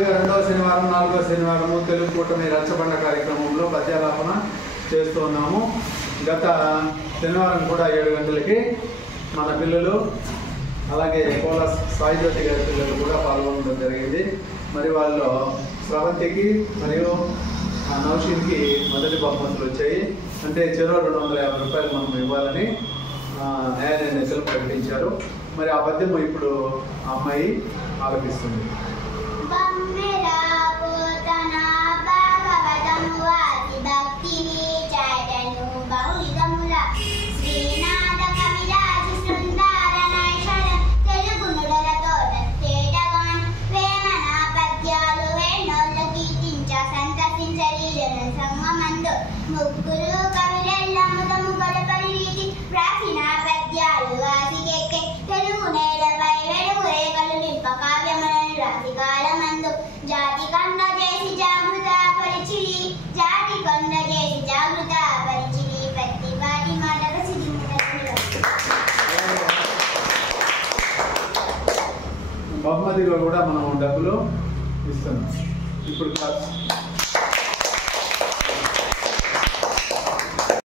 మాదిరిగా రెండవ శనివారం, నాలుగవ శనివారము తెలుగు కూటమి రచ్చబండ కార్యక్రమంలో పద్యాలాపన చేస్తూ ఉన్నాము. గత శనివారం కూడా 7 గంటలకి మన పిల్లలు అలాగే కోల సాయిజ్యోతి గారి పిల్లలు కూడా పాల్గొనడం జరిగింది. మరి వాళ్ళు స్రవంతికి మరియు నౌషీన్కి మొదటి బహుమతులు వచ్చాయి. అంటే చెరో 250 రూపాయలు మనం ఇవ్వాలని న్యాయ నిర్ణేతలు ప్రకటించారు. మరి ఆ పద్యము ఇప్పుడు ఆ అమ్మాయి ఆలపిస్తుంది. ముగ్గురు కవిరెల్లముదము గలపరి రీతి ప్రాచీన పద్యాలు వాసికెక్కే తెలుగు నేలపై వెలుగు రేఖలు నింప కావ్యములను రాసి కాలమందు జాతి కంద చేసి జాగృత పరిచిరి జాతి కంద చేసి జాగృత పరిచిరి ప్రతి వాటి మాట ప్రసిద్ధి బహుమతిగా కూడా మనం డబ్బులు ఇస్తున్నాం. ఇప్పుడు